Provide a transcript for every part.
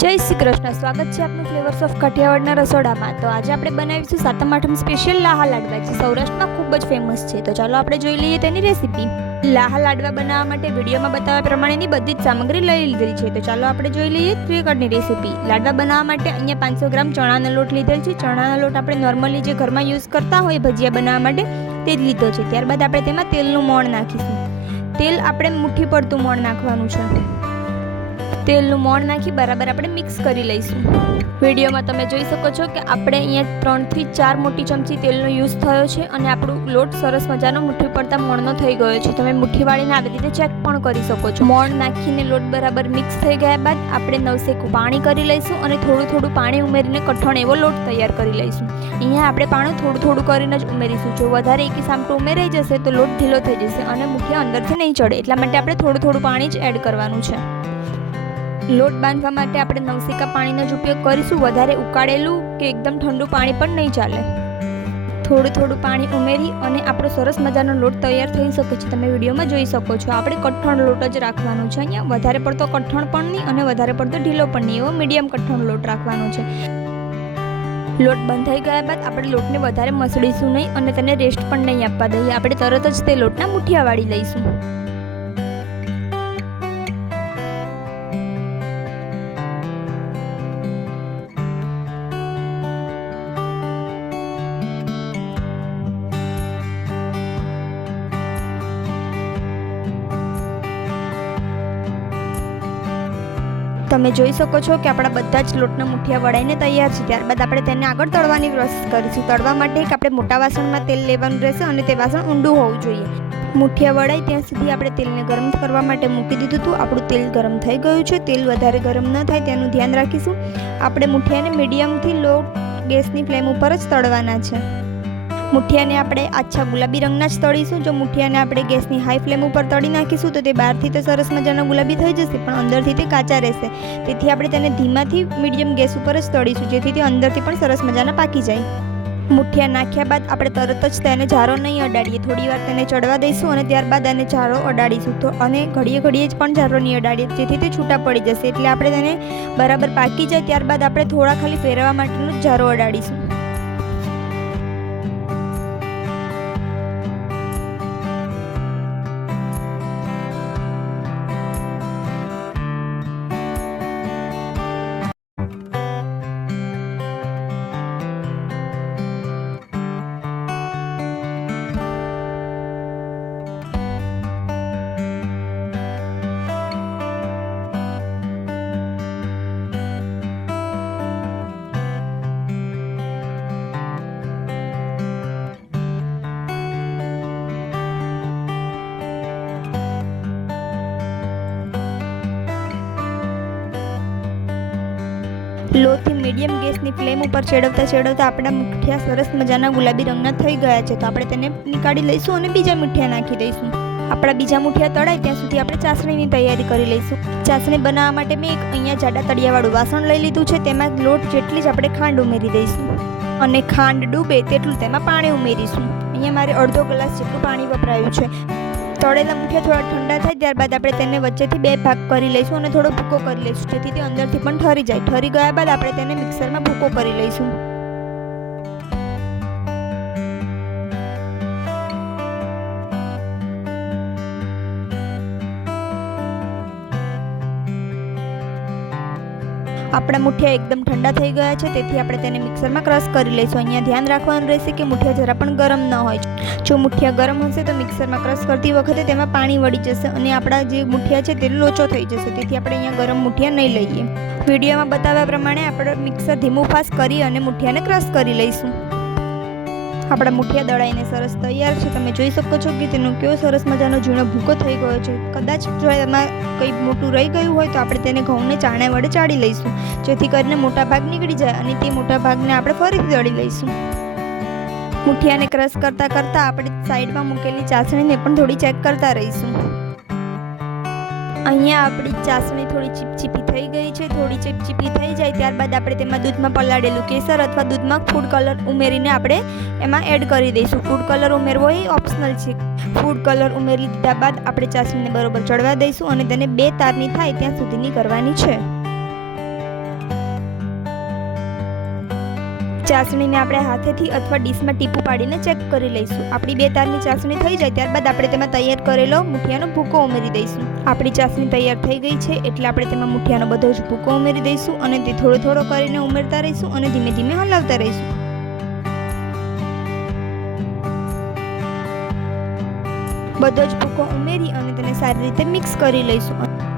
જય શ્રી કૃષ્ણ. સ્વાગત છે આપનું ફ્લેવર્સ ઓફ કઠિયાવાડના રસોડામાં. તો આજે આપણે બનાવીશું સાતમ આઠમ સ્પેશિયલ લાહા લાડવા, જે સૌરાષ્ટ્રમાં ખૂબ જ ફેમસ છે. તો ચાલો આપણે જોઈ લઈએ તેની રેસીપી લાહા લાડવા બનાવવા માટે વિડીયોમાં બતાવ્યા પ્રમાણેની બધી જ સામગ્રી લઈ લીધેલી છે. તો ચાલો આપણે જોઈ લઈએ ત્રિકડની રેસીપી લાડવા બનાવવા માટે અહીંયા પાંચસો ગ્રામ ચણાનો લોટ લીધેલ છે. ચણાનો લોટ આપણે નોર્મલી જે ઘરમાં યુઝ કરતા હોય ભજીયા બનાવવા માટે તે જ લીધો છે. ત્યારબાદ આપણે તેમાં તેલનું મોણ નાખીશું. તેલ આપણે મુઠ્ઠી પડતું મોણ નાખવાનું છે. તેલનું મોણ નાખી બરાબર આપણે મિક્સ કરી લઈશું. વિડીયોમાં તમે જોઈ શકો છો કે આપણે અહીંયા ત્રણથી ચાર મોટી ચમચી તેલનો યુઝ થયો છે અને આપણું લોટ સરસ મજાનો મુઠ્ઠી પડતા મોણનો થઈ ગયો છે. તમે મુઠ્ઠી વાળીને આવી રીતે ચેક પણ કરી શકો છો. મોણ નાખીને લોટ બરાબર મિક્સ થઈ ગયા બાદ આપણે નવસેકું પાણી કરી લઈશું અને થોડું થોડું પાણી ઉમેરીને કઠણ એવો લોટ તૈયાર કરી લઈશું. અહીંયા આપણે પાણી થોડું થોડું કરીને જ ઉમેરીશું. જો વધારે એકી સામટું ઉમેરાઈ જશે તો લોટ ઢીલો થઈ જશે અને મુઠ્ઠી અંદરથી નહીં ચડે. એટલા માટે આપણે થોડું થોડું પાણી જ એડ કરવાનું છે. લોટ બાંધવા માટે આપણે નવસેકા પાણીનો જ ઉપયોગ કરીશું. વધારે ઉકાળેલું કે એકદમ ઠંડુ પાણી પણ નહીં ચાલે. થોડું થોડું પાણી ઉમેરી અને આપણો સરસ મજાનો લોટ તૈયાર થઈ શકે છે. તમે વિડીયોમાં જોઈ શકો છો. આપણે કઠણ લોટ જ રાખવાનો છે અહીંયા. વધારે પડતો કઠણ પણ નહીં અને વધારે પડતો ઢીલો પણ નહીં. એવો મીડિયમ કઠણ લોટ રાખવાનો છે. લોટ બંધાઈ ગયા બાદ આપણે લોટને વધારે મસળીશું નહીં અને તેને રેસ્ટ પણ નહીં આપવા દઈએ. આપણે તરત જ તે લોટના મુઠિયા વાળી લઈશું. તમે જોઈ શકો છો કે આપણા બધા જ લોટના મુઠિયા વળાઈને તૈયાર છે. ત્યારબાદ આપણે તેને આગળ તળવાની પ્રોસેસ કરીશું. તળવા માટે એક આપણે મોટા વાસણમાં તેલ લેવાનું રહેશે અને તે વાસણ ઊંડું હોવું જોઈએ. મુઠિયા વળાય ત્યાં સુધી આપણે તેલને ગરમ કરવા માટે મૂકી દીધું હતું. આપણું તેલ ગરમ થઈ ગયું છે. તેલ વધારે ગરમ ન થાય તેનું ધ્યાન રાખીશું. આપણે મુઠિયાને મીડિયમથી લો ગેસની ફ્લેમ ઉપર જ તળવાના છે. મુઠિયાને આપણે આછા ગુલાબી રંગના જ તળીશું. જો મુઠિયાને આપણે ગેસની હાઈ ફ્લેમ ઉપર તળી નાખીશું, તો તે બહારથી તો સરસ મજાના ગુલાબી થઈ જશે, પણ અંદરથી તે કાચા રહેશે. તેથી આપણે તેને ધીમાથી મીડિયમ ગેસ ઉપર જ તળીશું, જેથી તે અંદરથી પણ સરસ મજાના પાકી જાય. મુઠિયા નાખ્યા બાદ આપણે તરત જ તેને જારો નહીં અડાડીએ. થોડી વાર તેને ચડવા દઈશું અને ત્યારબાદ એને જારો અડાડીશું. તો અને ઘડીએ ઘડીએ જ પણ જારો નહીં અડાડીએ, જેથી તે છૂટા પડી જશે. એટલે આપણે તેને બરાબર પાકી જાય. ત્યારબાદ આપણે થોડા ખાલી ફેરવવા માટેનો જારો અડાડીશું. લોથી મીડિયમ ગેસની ફ્લેમ ઉપર ચેડવતા ચેડવતા આપણા મુઠિયા સરસ મજાના ગુલાબી રંગના થઈ ગયા છે. તો આપણે તેને નીકાળી લઈશું અને બીજા મુઠિયા નાખી દઈશું. આપણા બીજા મુઠિયા તળાય ત્યાં સુધી આપણે ચાસણીની તૈયારી કરી લઈશું. ચાસણી બનાવવા માટે મેં એક અહીંયા જાડા તળિયાવાળું વાસણ લઈ લીધું છે. તેમાં લોટ જેટલી જ આપણે ખાંડ ઉમેરી દઈશું. અને ખાંડ ડૂબે તેટલું તેમાં પાણી ઉમેરીશું. અહીંયા મારે અડધો ગ્લાસ જેટલું પાણી વપરાયું છે. તળેલા મુઠિયા થોડા ઠંડા થાય ત્યારબાદ આપણે તેને વચ્ચેથી બે ભાગ કરી લઈશું અને થોડો ભૂકો કરી લઈશું, જેથી તે અંદરથી પણ ઠરી જાય. ઠરી ગયા બાદ આપણે તેને મિક્સરમાં ભૂકો કરી લઈશું. આપણા મુઠિયા એકદમ ઠંડા થઈ ગયા છે, તેથી આપણે તેને મિક્સરમાં ક્રશ કરી લઈશું. અહીંયા ધ્યાન રાખવાનું રહેશે કે મુઠિયા જરા પણ ગરમ ન હોય. જો મુઠિયા ગરમ હશે તો મિક્સરમાં ક્રશ કરતી વખતે તેમાં પાણી વળી જશે અને આપણા જે મુઠિયા છે તે લોચો થઈ જશે. તેથી આપણે અહીંયા ગરમ મુઠિયા નહીં લઈએ. વિડીયોમાં બતાવ્યા પ્રમાણે આપણે મિક્સર ધીમું ફાસ્ટ કરી અને મુઠિયાને ક્રશ કરી લઈશું. આપણા મુઠિયા દળાઈને સરસ તૈયાર છે. તમે જોઈ શકો છો કે તેનો કેવો સરસ મજાનો ઝીણો ભૂકો થઈ ગયો છે. કદાચ જો એમાં કંઈ મોટું રહી ગયું હોય તો આપણે તેને ઘઉંને ચાણે વડે ચાળી લઈશું. જેથી કરીને મોટા ભાગ નીકળી જાય અને તે મોટા ભાગને આપણે ફરીથી દળી લઈશું. મુઠિયાને ક્રશ કરતાં કરતાં આપણે સાઈડમાં મૂકેલી ચાસણીને પણ થોડી ચેક કરતા રહીશું. અહીંયા આપણી ચાસણી થોડી ચીપચીપી થઈ ગઈ છે, થોડી ચીપચીપી થઈ જાય ત્યારબાદ આપણે તેમાં દૂધમાં પલાળેલું કેસર અથવા દૂધમાં ફૂડ કલર ઉમેરીને આપણે એમાં એડ કરી દઈશું. ફૂડ કલર ઉમેરવો એ ઓપ્શનલ છે. ફૂડ કલર ઉમેરી દીધા બાદ આપણે ચાસણીને બરોબર ચડવા દઈશું અને તેને બે તારની થાય ત્યાં સુધીની કરવાની છે. ચાસણીને આપણે હાથેથી અથવા ડીશમાં ટીપું પાડીને ચેક કરી લઈશું. આપણી બે તારની ચાસણી થઈ જાય ત્યારબાદ આપણે તેમાં તૈયાર કરેલો મુઠિયાનો ભૂકો ઉમેરી દઈશું. આપણી ચાસણી તૈયાર થઈ ગઈ છે એટલે આપણે તેમાં મુઠિયાનો બધો જ ભૂકો ઉમેરી દઈશું અને તે થોડો થોડો કરીને ઉમેરતા રહીશું અને ધીમે ધીમે હલાવતા રહીશું. બધો જ ભૂકો ઉમેરી અને તેને સારી રીતે મિક્સ કરી લઈશું.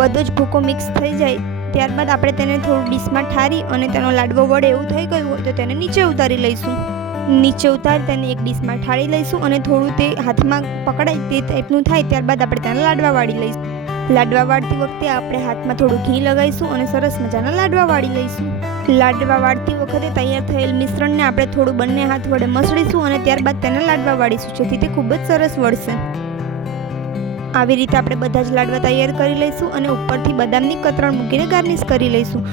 બધો જ ભૂકો મિક્સ થઈ જાય, ત્યારબાદ આપણે તેને થોડું ડીશમાં ઠારી અને તેનો લાડવો વડે એવું થઈ ગયું હોય તો તેને નીચે ઉતારી લઈશું. નીચે ઉતારી તેને એક ડીશમાં ઠાળી લઈશું અને થોડું તે હાથમાં પકડાય તે ટાઈપનું થાય, ત્યારબાદ આપણે તેને લાડવા વાળી લઈશું. લાડવા વાળતી વખતે આપણે હાથમાં થોડું ઘી લગાવીશું અને સરસ મજાના લાડવા વાળી લઈશું. લાડવા વાળતી વખતે તૈયાર થયેલ મિશ્રણને આપણે થોડું બંને હાથ વડે મસળીશું અને ત્યારબાદ તેને લાડવા વાળીશું, જેથી તે ખૂબ જ સરસ વળશે. આવી રીતે આપણે બધા જ લાડવા તૈયાર કરી લઈશું અને ઉપરથી બદામની કતરણ મૂકીને ગાર્નિશ કરી લઈશું.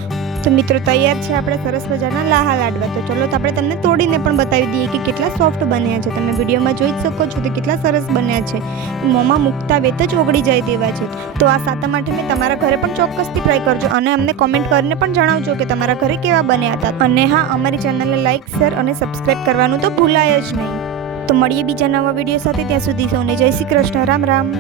તો મિત્રો, તૈયાર છે આપણે સરસ મજાના લાહા લાડવા. તો ચલો તો આપણે તમને તોડીને પણ બતાવી દઈએ કે કેટલા સોફ્ટ બન્યા છે. તમે વિડીયોમાં જોઈ જ શકો છો કે કેટલા સરસ બન્યા છે. મોંમાં મૂકતા વેત જ ઓગળી જાય તેવા છે. તો આ સાતમ આઠમે તમારા ઘરે પણ ચોક્કસથી ટ્રાય કરજો અને અમને કોમેન્ટ કરીને પણ જણાવજો કે તમારા ઘરે કેવા બન્યા હતા. અને હા, અમારી ચેનલને લાઇક શેર અને સબસ્ક્રાઈબ કરવાનું તો ભૂલાય જ નહીં. તો મળીએ બીજા નવા વીડિયો સાથે ત્યાં સુધી સૌને જય શ્રી કૃષ્ણ. રામ રામ.